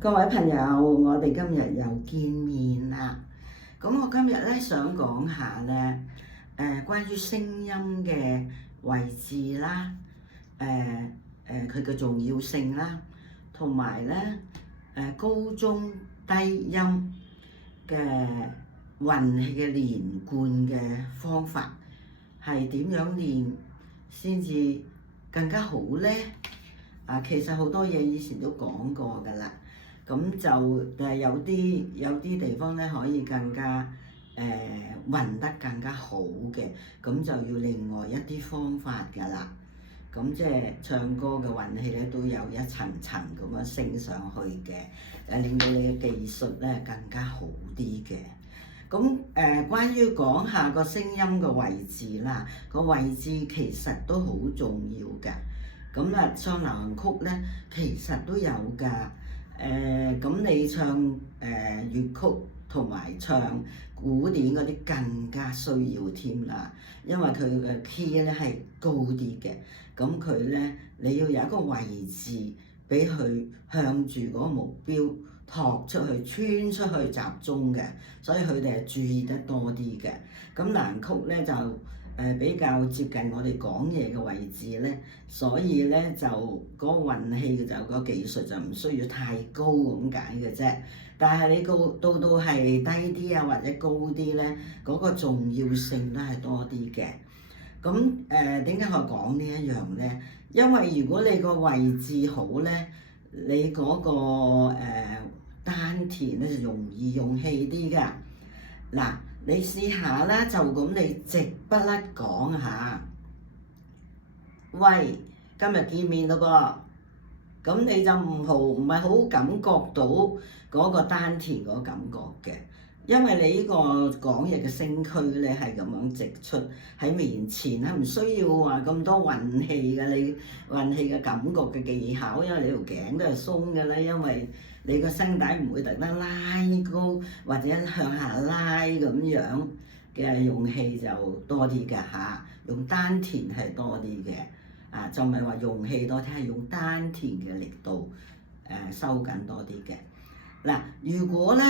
各位朋友，我哋今日又見面啦。咁我今日咧想講下咧，關於聲音嘅位置啦，佢嘅重要性啦，同埋咧高中低音嘅運氣嘅連貫嘅方法係點樣練先至更加好咧？其實好多嘢以前都講過㗎啦。咁就有啲地方咧可以更加運得更加好嘅，咁就要另外一啲方法㗎啦。咁即係唱歌嘅運氣咧都有一層層咁樣升上去嘅，令到你嘅技術咧更加好啲嘅。咁關於講下個聲音嘅位置啦，個位置其實都好重要㗎。咁唱流行曲咧其實都有㗎。咁你唱粵曲同埋唱古典嗰啲更加需要添啦，因為佢嘅 key 咧係高啲嘅，咁佢咧你要有一個位置俾佢向住嗰個目標托出去、穿出去集中嘅，所以佢哋係注意得多啲嘅。咁流行曲咧就比較接近我哋講嘢嘅位置咧，所以咧就嗰個運氣就個技術就唔需要太高咁解嘅啫。但係你到係低啲啊或者高啲咧，嗰個重要性都係多啲嘅。咁點解我講呢一樣咧？因為如果你個位置好咧，你嗰個丹田咧就容易用氣啲㗎。嗱，你試下啦，就咁你直不甩講下，喂，今日見面咯噃，咁你就唔係好感覺到嗰個丹田嗰個感覺嘅，因為你呢個講嘢嘅聲區咧係咁樣直出喺面前啦，唔需要話咁多運氣嘅，你運氣嘅感覺嘅技巧，因為你條頸都係鬆嘅啦，因為你個聲帶唔會特登拉高或者向下拉咁樣嘅，用氣就多啲㗎嚇，用丹田係多啲嘅，就唔係話用氣多啲，係用丹田嘅力度收緊多啲嘅。嗱，如果咧，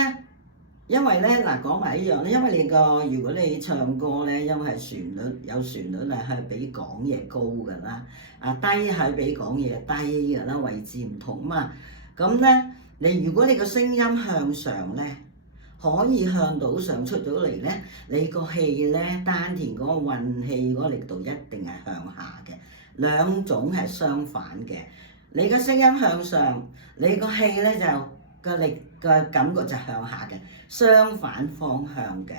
因為咧講埋一樣咧，因為如果你唱歌咧，因為係旋律係比講嘢高㗎啦，低係比講嘢低㗎啦，位置唔同嘛，咁咧。如果你個聲音向上咧，可以向到上出咗嚟咧，你個氣咧丹田嗰個運氣嗰個力度一定係向下嘅，兩種係相反嘅。你個聲音向上，你個氣咧就個力嘅感覺就向下嘅，相反方向嘅。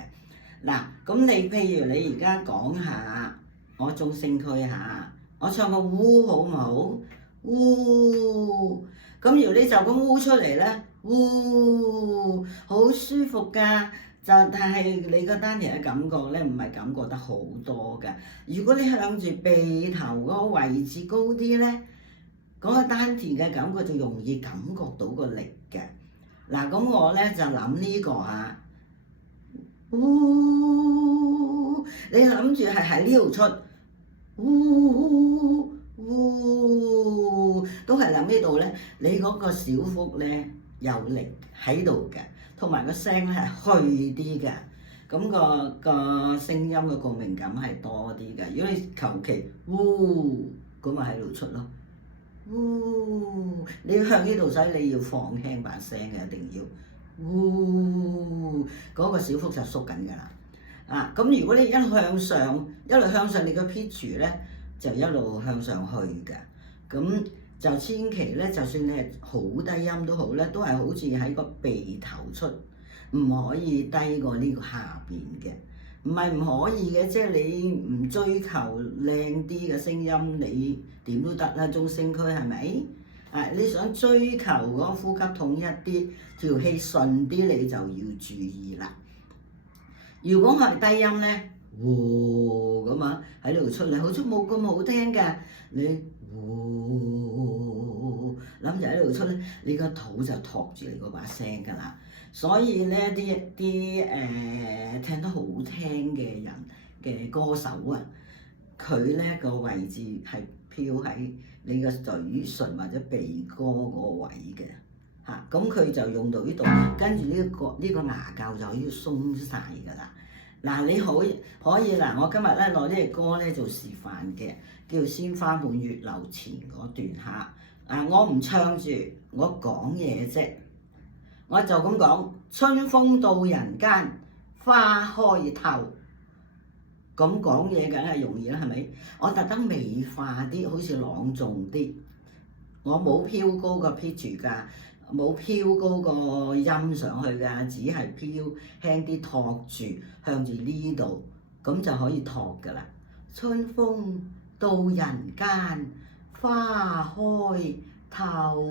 嗱，咁你譬如你而家講下，我中聲區下，我唱個烏好唔好？烏。咁如果你就咁烏出嚟咧，烏好舒服㗎，但係你個丹田嘅感覺咧，唔係感覺得好多㗎。如果你向住鼻頭嗰個位置高啲咧，嗰個丹田嘅感覺就容易感覺到個力嘅。嗱，咁我咧就諗呢個嚇，烏，你諗住係喺呢度出，烏。都係諗呢度咧，你嗰個小腹咧有力喺度嘅，同埋個聲咧係虛啲嘅，咁個聲音嘅共鳴感係多啲嘅。如果你求其咁咪喺度出咯，你要向呢度，所以你要放輕把聲嘅，一定要嗰個小腹就縮緊㗎啦。咁如果你一路向上，你個 pitch 咧就一路向上去嘅，咁就千祈咧，就算你係好低音都好咧，都係好似喺個鼻頭出，唔可以低過呢個下邊嘅。唔係唔可以嘅，即係你唔追求靚啲嘅聲音，你點都得啦，中聲區係咪？你想追求嗰個呼吸統一啲，條氣順啲，你就要注意啦。如果係低音咧，咁啊喺呢度出嚟，好似冇咁好聽㗎。你諗住喺度出咧，你個肚就托住你嗰把聲㗎啦。所以咧啲聽得好聽嘅人嘅歌手啊，佢咧個位置係飄喺你個嘴唇或者鼻哥嗰個位嘅嚇。咁佢就用到呢度，跟住呢個牙臼就要鬆晒㗎啦。嗱，你可以嗱，我今日咧攞呢隻歌咧做示範嘅，叫《鮮花滿月樓前》嗰段嚇。我唔唱住，我講嘢啫，我就咁講。春風到人間，花開透。咁講嘢梗係容易啦，係咪？我特登美化啲，好似朗誦啲。我冇飄高個 pitch 㗎。冇飄高個音上去㗎，只係飄輕啲托住，向住呢度，咁就可以托㗎啦。春風到人間，花開透。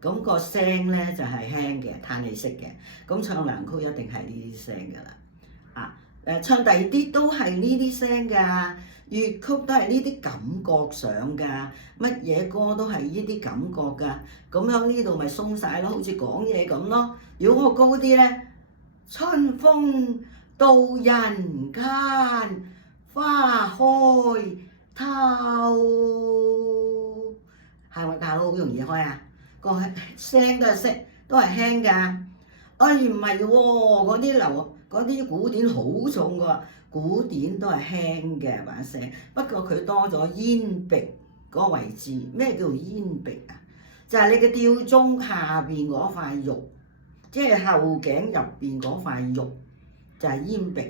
咁個聲咧就係輕嘅，嘆氣式嘅。咁唱難曲一定係呢啲聲㗎啦。唱第二啲都係呢啲聲㗎。粵曲都係呢啲感覺上㗎，乜嘢歌都係呢啲感覺㗎，咁樣呢度咪鬆晒咯，好似講嘢咁咯。如果我高啲咧，春風到人間，花開透，係咪教到好容易開啊？個聲都係識，都係輕㗎。哎，唔係喎，嗰啲古典好重㗎。古典都係輕嘅把聲，不過佢多咗咽鼻嗰個位置。咩叫咽鼻啊？就係你嘅吊鐘下邊嗰塊肉，即係後頸入邊嗰塊肉，就係咽鼻。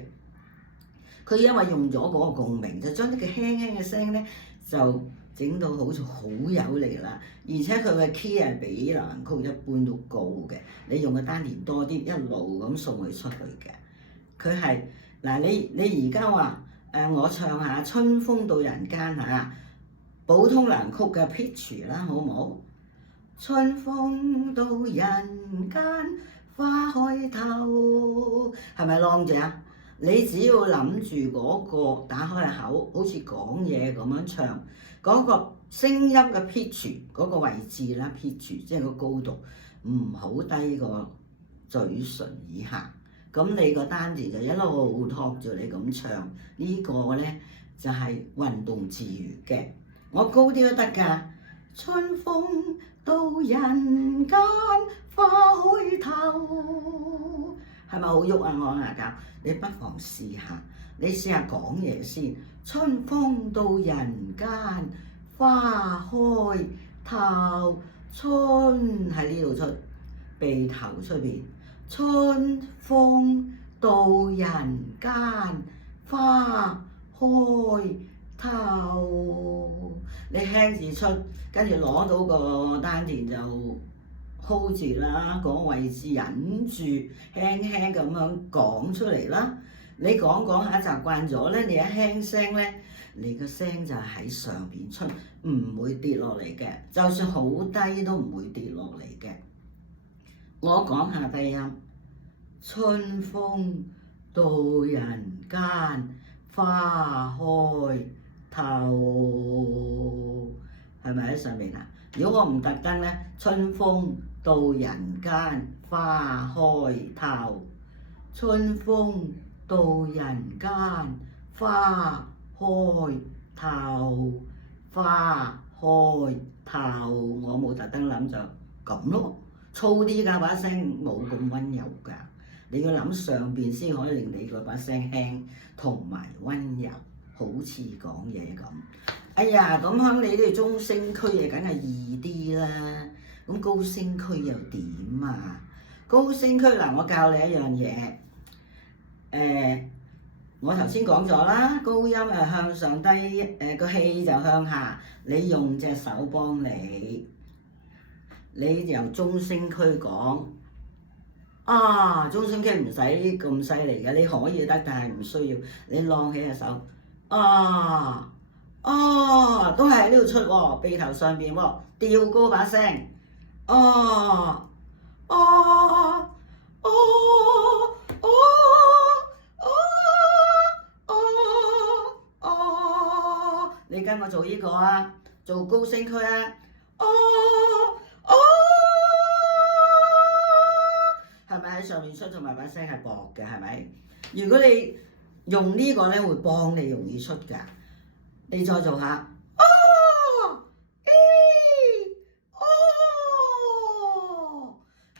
佢因為用咗嗰個共鳴，就將呢個輕輕嘅聲咧，就整到好似好有力啦。而且佢嘅 key 係比流行曲一般都高嘅。你用嘅單連多啲，一路咁送佢出去嘅。佢係。嗱，你而家話我唱下《春風到人間》嚇，普通流行曲嘅 pitch 啦，好唔好？春風到人間，花開透，係咪浪住啊？你只要諗住嗰個打開口，好似講嘢咁樣唱，嗰個聲音嘅 pitch 嗰個位置啦 ，pitch 即係個高度，唔好低過嘴唇以下。咁你個單字就一路托住你咁唱，呢個咧就係運動自如嘅。我高啲都得㗎。春風到人間，花開透，係咪好喐啊？我牙教，你不妨試下，你試下講嘢先。春風到人間，花開透，春喺呢度出，鼻頭出邊。春風到人間，花開透。你輕字出，跟住攞到個丹田就 hold 住啦，嗰個位置忍住，輕輕咁樣講出嚟啦。你講下習慣咗咧，你一輕聲咧，你個聲就喺上邊出，唔會跌落嚟嘅。就算好低都唔會跌落嚟嘅。我講下低音，春風到人間，花開透，係咪喺上面啊？如果我唔特登咧，春風到人間，花開透，春風到人間，花開透，花開透，我冇特登諗就咁咯。粗啲㗎，把聲冇咁溫柔㗎。你要諗上邊先可以令你嗰把聲輕同埋溫柔，好似講嘢咁。哎呀，咁響你哋中聲區啊，梗係易啲啦。咁高聲區又點啊？高聲區嗱，我教你一樣嘢。我頭先講咗啦，高音啊向上低，個氣就向下。你用隻手幫你。你由中聲區講，中聲區唔使咁犀利嘅，你可以得，但係唔需要。你晾起隻手，都係喺呢度出喎，鼻頭上邊喎，調高把聲，你跟我做呢個啊，做高聲區啊，係咪喺上面出，同埋把聲係薄嘅，係咪？如果你用呢個咧，會幫你容易出㗎。你再做下，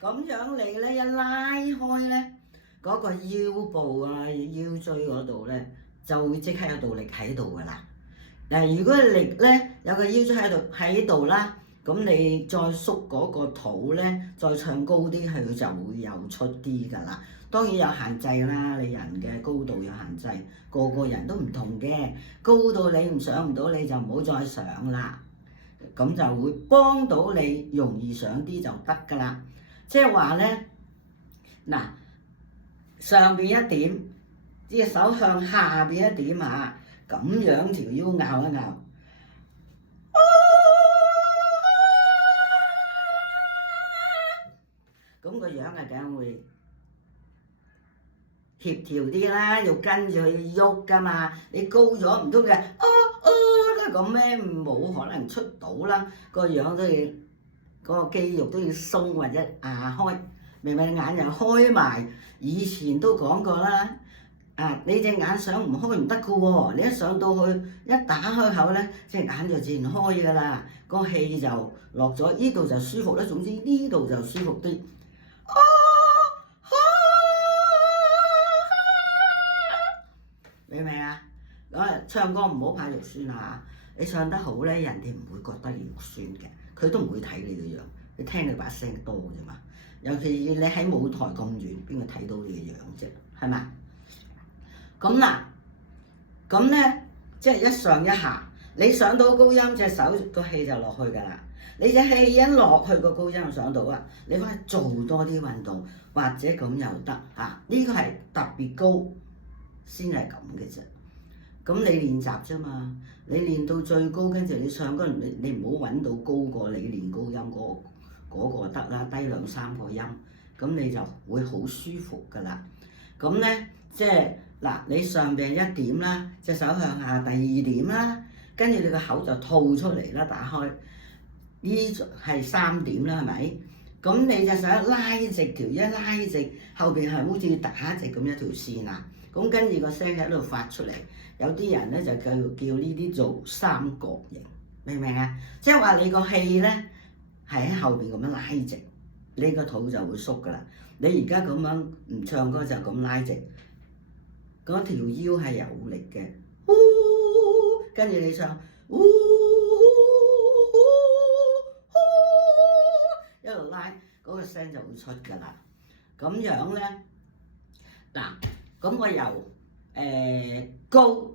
咁樣你咧一拉開咧，嗰個腰部啊、腰椎嗰度咧，就會即刻有道力喺度噶啦。嗱，如果力咧有個腰椎喺度啦，咁你再縮嗰個肚咧，再唱高啲，佢就會有出啲噶啦。當然有限制啦，你人嘅高度有限制，個個人都唔同嘅，高到你唔上唔到你就唔好再上啦。咁就會幫到你容易上啲就得噶啦。即係話咧，嗱，上邊一點，隻手向下邊一點啊，咁樣條腰拗一拗，咁個樣啊梗會協調啲啦，要跟住佢喐噶嘛。你高咗唔通嘅，都係咁咩？冇可能出到啦。個樣都要，嗰個肌肉都要鬆或者壓開，明明眼又開埋。以前都講過啦，你隻眼上唔開唔得噶喎。你一上到去一打開口咧，隻眼就自然開噶啦，個氣就落咗，呢度就舒服啦。總之呢度就舒服啲。明唔明啊？唱歌唔好怕肉酸啊！你唱得好咧，人哋唔會覺得你肉酸嘅，佢都唔會睇你嘅樣，你聽你把聲多啫嘛。尤其你喺舞台咁遠，邊個睇到你嘅樣啫？係咪？咁嗱，咁咧即係一上一下，你上到高音，隻手個氣就落去㗎啦。你隻氣一落去個高音就上到啊，你翻去做多啲運動，或者咁又得嚇。呢個係特別高先係咁嘅啫。咁你練習啫嘛，你練到最高，跟住你唱歌，你唔好揾到高過你練高音嗰個得啦，低兩三個音，咁你就會好舒服噶啦。咁咧即係嗱，你上邊一點啦，隻手向下第二點啦，跟住你個口就吐出嚟啦，打開，呢係三點啦，係咪？咁你隻手一拉直條，一拉直後邊係好似打直咁一條線啊。咁跟住個聲喺度發出嚟，有啲人咧就叫呢啲做三角形，明唔明啊？即係話你個氣咧係喺後邊咁樣拉直，你個肚就會縮噶啦。你而家咁樣唔唱歌就咁拉直，嗰條腰係有力嘅，跟住你唱，一路拉，嗰個聲就會出噶啦。咁樣咧，嗱。咁我由高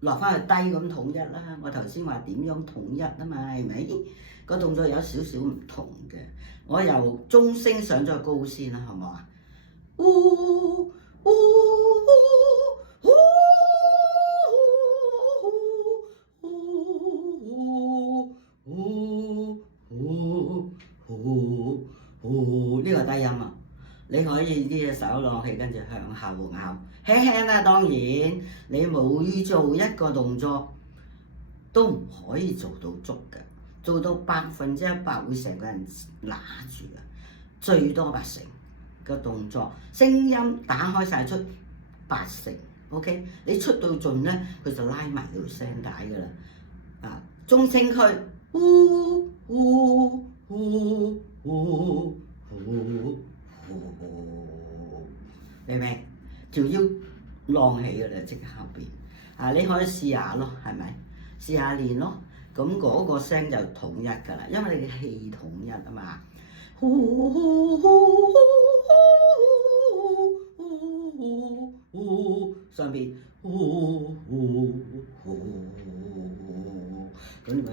落翻去低咁統一啦。我頭先話點樣統一啊嘛，係咪？個動作有少少唔同嘅。我由中聲上咗去高先啦，好唔好啊？呢個低音啊！你可以呢隻手攞起，跟住向後拗，輕輕啦。當然，你每做一個動作都唔可以做到足嘅，做到100%會成個人揦住嘅，最多80%嘅動作。聲音打開晒出80%。OK， 你出到盡咧，佢就拉埋條聲帶㗎啦。中聲區，明唔明？條腰浪起㗎啦，即刻後邊。你可以試下咯，係咪？試下練咯，咁嗰個聲就統一㗎啦，因為你嘅氣統一啊嘛。上邊，咁咪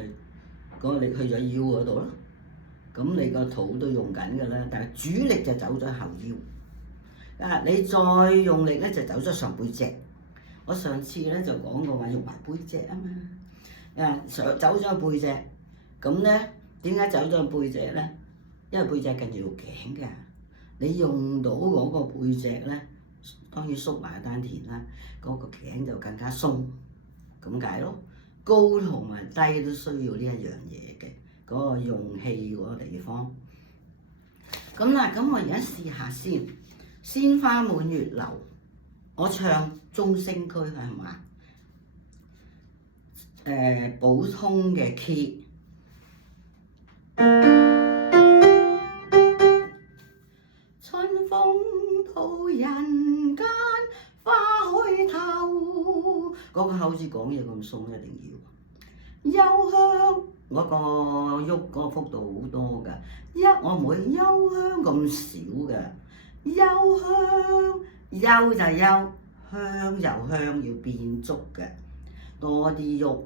嗰個力去咗腰嗰度咯。咁你個肚都用緊㗎啦，但係主力就走咗後腰。你再用力咧就走咗上背脊。我上次咧就講過話用埋背脊啊嘛。走咗背脊，咁咧點解走咗背脊咧？因為背脊近住條頸㗎。你用到嗰個背脊咧，當然縮埋丹田啦，嗰個頸就更加鬆，咁解咯。高同埋低都需要呢一樣嘢嘅，嗰個用氣嗰個地方。咁嗱，咁我而家試下先。鮮花滿月樓，我唱中聲區係嘛？普通嘅 key。嗰個好似講嘢咁鬆，一定要。幽香嗰個喐嗰個幅度好多㗎，我唔會幽香咁少㗎。幽香，幽就幽，香就香，要變足嘅，多啲喐。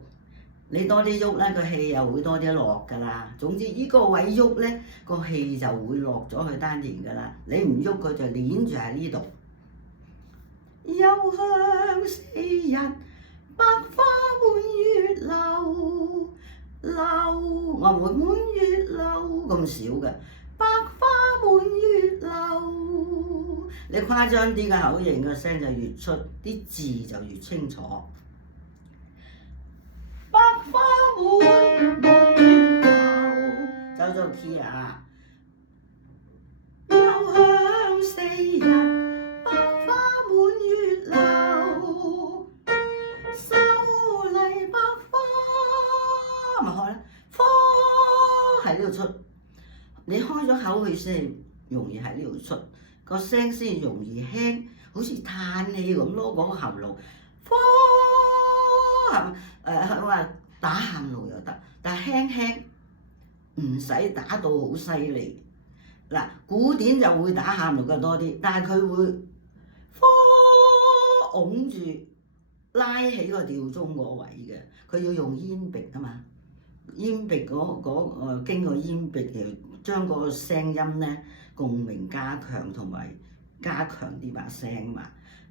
你多啲喐咧，個氣又會多啲落㗎啦。總之呢個位喐咧，個氣就會落咗去丹田㗎啦。你唔喐佢就攣住喺呢度。幽香四日，百花滿月樓，我唔會滿月樓咁少嘅。百花滿月樓，你誇張啲嘅口型個聲就越出，啲字就越清楚。百花滿月樓，走咗 key 啊！幽香四日，百花滿月樓，秀麗百花，咪開啦，花喺呢度出。你開咗口氣先容易喺呢度出，個聲先容易輕，好似嘆氣咁咯。講個喉嚨，佢話打喊路又得，但係輕輕唔使打到好犀利。嗱，古典就會打喊路嘅多啲，但係佢會拱住拉起個吊鐘個位嘅，佢要用咽鼻啊嘛，咽鼻經過咽鼻嘅。將嗰個聲音咧共鳴加強，同埋加強啲把聲嘛。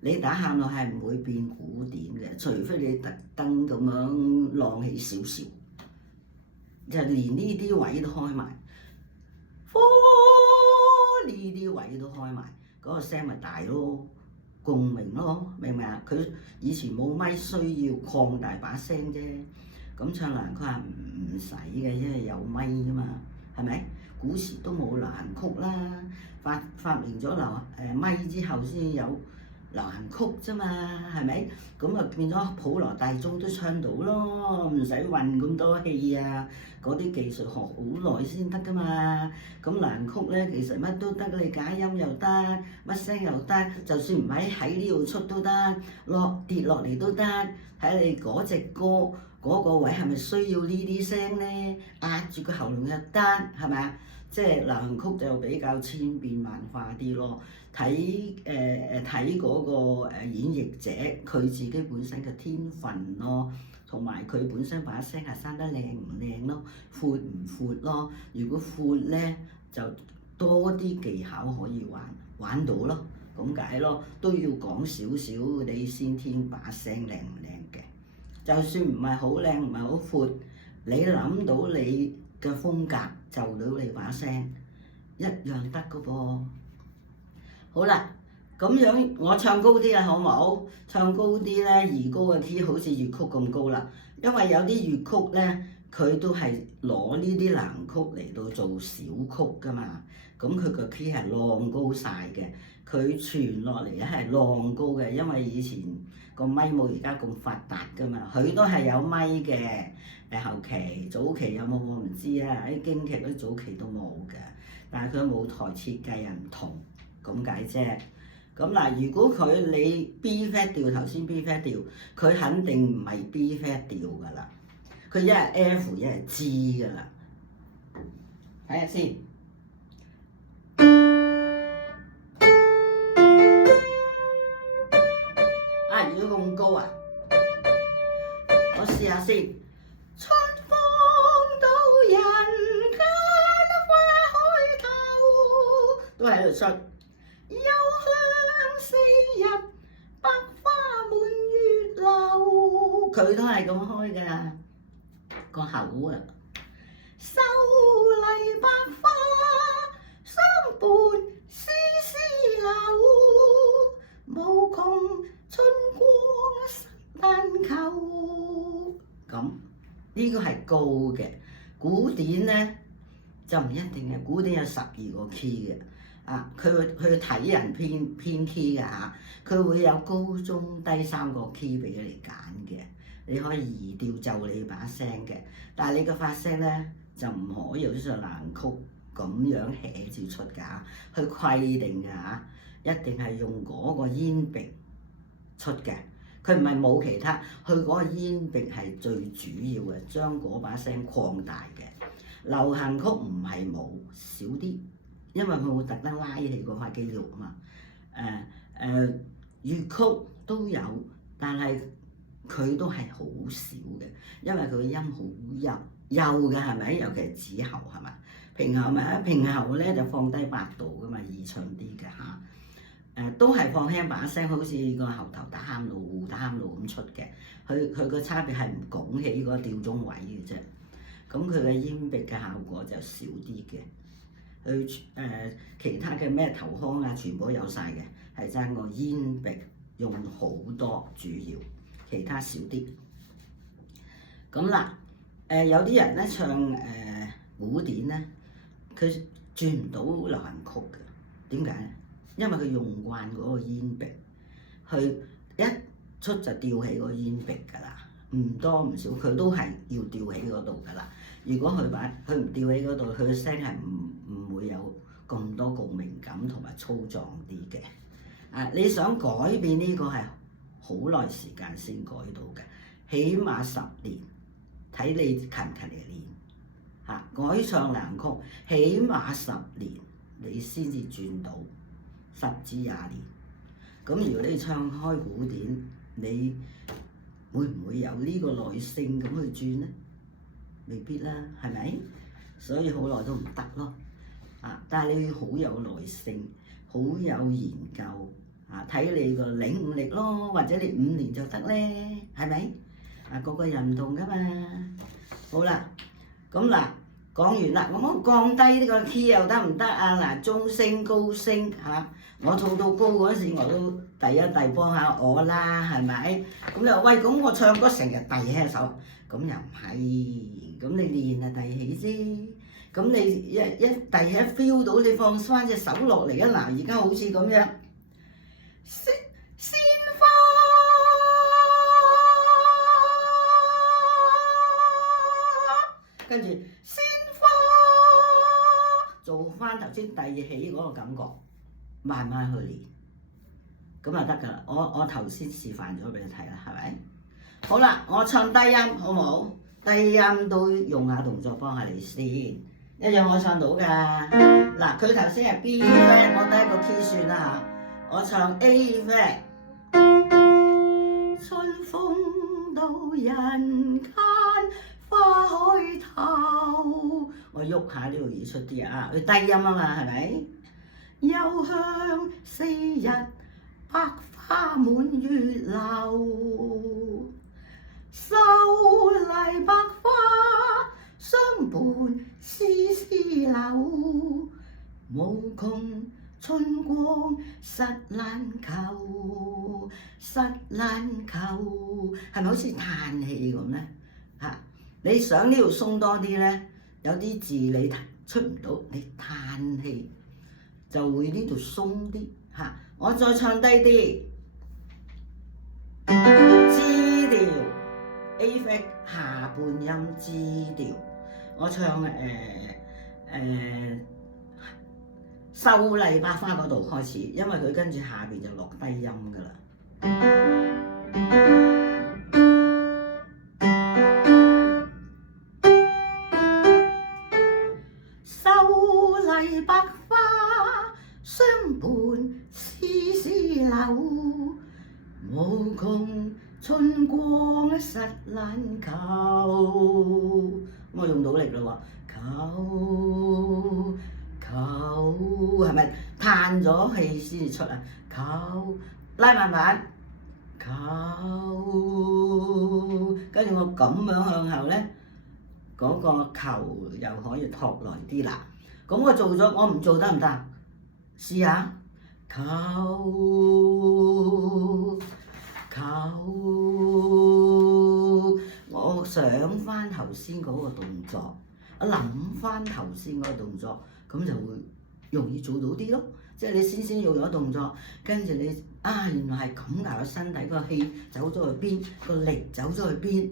你打喊路係唔會變古典嘅，除非你特登咁樣浪起少少，就連呢啲位都開埋，呢啲位都開埋，嗰個聲咪大咯，共鳴咯，明唔明啊？佢以前冇咪需要擴大把聲啫，咁唱蘭曲係唔使嘅，因為有咪啊嘛，係咪？古時都冇流行曲啦，發明咗咪之後先有流行曲啫嘛，係咪？咁啊變咗普羅大眾都唱到咯，唔使運咁多氣啊！嗰啲技術學好耐先得噶嘛。咁流行曲咧其實乜都得，你假音又得，乜聲又得，就算唔喺呢度出都得，跌落嚟都得，睇你嗰隻歌嗰個位係咪需要呢啲聲咧？壓住個喉嚨又得，係咪啊？即係流行曲就比較千變萬化啲咯，睇嗰個演繹者佢自己本身嘅天分咯，同埋佢本身把聲係生得靚唔靚咯，闊唔闊咯。如果闊咧就多啲技巧可以玩到咯，咁解咯，都要講少少你先天把聲靚唔靚嘅。就算唔係好靚唔係好闊，你諗到你嘅風格就到你把聲一樣得噶噃。好啦，咁樣我唱高啲啦，好唔好？唱高啲咧，移高嘅 key 好似粵曲咁高啦。因為有啲粵曲咧，佢都係攞呢啲流行曲嚟到做小曲噶嘛。咁佢個 key 係浪高晒嘅，佢傳落嚟咧係浪高嘅，因為以前個咪冇而家咁發達噶嘛。佢都係有咪嘅，後期早期有冇我唔知啊。啲京劇嗰啲早期都冇嘅，但係佢舞台設計係唔同咁解啫。咁嗱，如果你 B flat 調頭先 B flat 調，佢肯定唔係 B flat 調噶啦，佢一係 F 一係 G 噶啦。睇下先。如果咁高啊，我試下先。春風到人間花開頭，都喺度出。幽香四日，百花滿月樓，佢都係咁開㗎，個口啊。秀麗百花相伴絲絲柳，無窮春光但求。咁呢個係高嘅，古典咧就唔一定嘅，古典有12個 key 嘅。佢會睇人編 key 㗎嚇，佢會有高中低3個 key 俾你揀嘅，你可以移調就你把聲嘅，但係你個發聲咧就唔可以好似流行曲咁樣 hea 住出㗎，佢規定㗎嚇，一定係用嗰個咽鼻出嘅，佢唔係冇其他，佢嗰個咽鼻係最主要嘅，將嗰把聲擴大嘅。流行曲唔係冇，少啲，因為佢會特登拉起嗰塊肌肉啊嘛。粵曲都有，但係佢都係好少嘅，因為佢嘅音好幼嘅，係咪？尤其係子喉係咪？平喉咪平喉咧就放低8度噶嘛，易唱啲嘅嚇。都係放輕把聲，好似個喉頭打喊路咁出嘅。佢個差別係唔拱起個吊鐘位嘅啫。咁佢嘅咽鼻嘅效果就少啲嘅。佢其他嘅咩頭腔啊，全部有晒嘅，係爭個咽鼻用好多，主要其他少啲。咁嗱，有啲人咧唱古典咧，佢轉唔到流行曲嘅，點解咧？因為佢用慣嗰個咽鼻，佢一出就吊起個咽鼻㗎啦，唔多唔少，佢都係要吊起嗰度㗎啦。如果佢唔吊起嗰度，佢嘅聲係唔會有咁多共鳴感同埋粗壯啲嘅。你想改變呢個係好耐時間先改到嘅，起碼10年，睇你勤唔勤力練。改唱流行曲，起碼10年你先至轉到。10至20年，咁如果你唱開古典，你會唔會有呢個耐性咁去轉呢？未必啦，係咪？所以好耐都唔得咯。但係你要好有耐性，好有研究，睇你個領悟力咯，或者你5年就得咧，係咪？個個人唔同噶嘛。好啦，咁嗱。講完啦，咁我降低呢個 key 又得唔得啊？嗱，中聲、高聲嚇，我唱到高嗰時我都遞幫下我啦，係咪？咁你話喂，咁我唱歌成日遞起手，咁又唔係，咁你練啊遞起啫，咁你一遞起 feel 到你放翻隻手落嚟啊！嗱，而家好似咁樣，鮮花，跟住。做翻頭先遞起嗰個感覺，慢慢去練，咁就得㗎啦。我頭先示範咗俾你睇啦，係咪？好啦，我唱低音好唔好？低音都用下動作幫下你先，一樣我唱到㗎。嗱，佢頭先係 B flat， 我第一個 key 算啦嚇，我唱 A flat。春風到人間花開頭，我喐下呢度易出啲啊！佢低音啊嘛，係咪？又向4日百花滿月樓，秀麗百花相伴絲絲柳，無窮春光實難求，實難求，係咪好似嘆氣咁咧？你想呢度鬆多啲咧，有啲字你出唔到，你嘆氣就會呢度鬆啲嚇。我再唱低啲 G 調 A flat 下半音 G 調，我唱秀麗百花嗰度開始，因為佢跟住下邊就落低音㗎啦。百花相伴絲絲柳，無窮春光實難求。我用到力啦喎，求係咪嘆咗氣先至出啊？求拉慢慢，求跟住我咁樣向後咧，嗰個球又可以托來啲啦。咁我做咗，我唔做得唔得？試下，求，我想翻頭先嗰個動作，我諗翻頭先嗰個動作，咁就會容易做到啲咯。即係你先用咗動作，跟住你原來係咁㗎，個身體個氣走咗去邊，個力走咗去邊，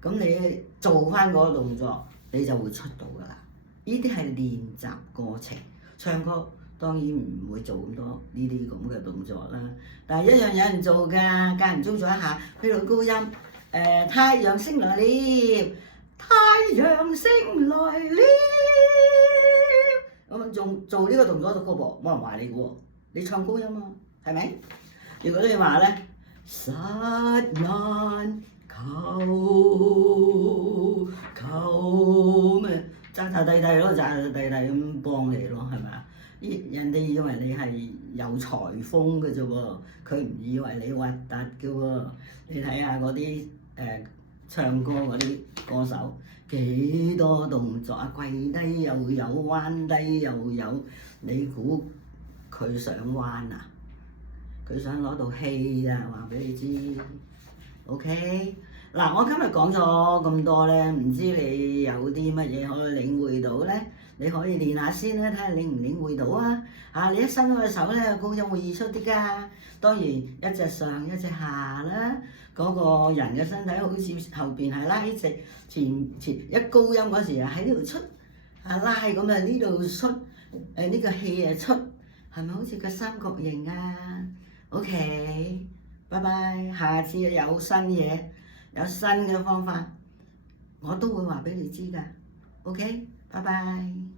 咁你做翻嗰個動作，你就會出到㗎啦。呢啲係練習過程，唱歌當然唔會做咁多呢啲咁嘅動作啦。但係一樣有人做㗎，間唔中做一下，譬如高音太陽升來了，太陽升來了，咁仲做呢個動作嘅噃，冇人話你嘅喎，你唱高音啊，係咪？如果你話咧，實因求咩？咋咋地地咯，咋咋地地咁幫你咯，係咪啊？人哋以為你係有裁縫嘅啫喎，佢唔以為你核突嘅喎。你睇下嗰啲唱歌嗰啲歌手幾多動作啊，跪低又有，彎低又有，你估佢想彎啊？佢想攞到氣啊！話俾你知 ，OK？嗱，我今日講咗咁多咧，唔知你有啲乜嘢可以領會到咧？你可以練下先啦，睇下領唔領會到啊！你一伸開手咧，高音會易出啲㗎。當然一隻上一隻下啦，嗰個人嘅身體好似後邊係拉直，前一高音嗰時啊喺呢度出，拉咁啊呢度出，呢個氣啊出，係咪好似個三角形啊？OK，拜拜，下次有新嘢，有新嘅方法，我都會話俾你知㗎。OK，拜拜。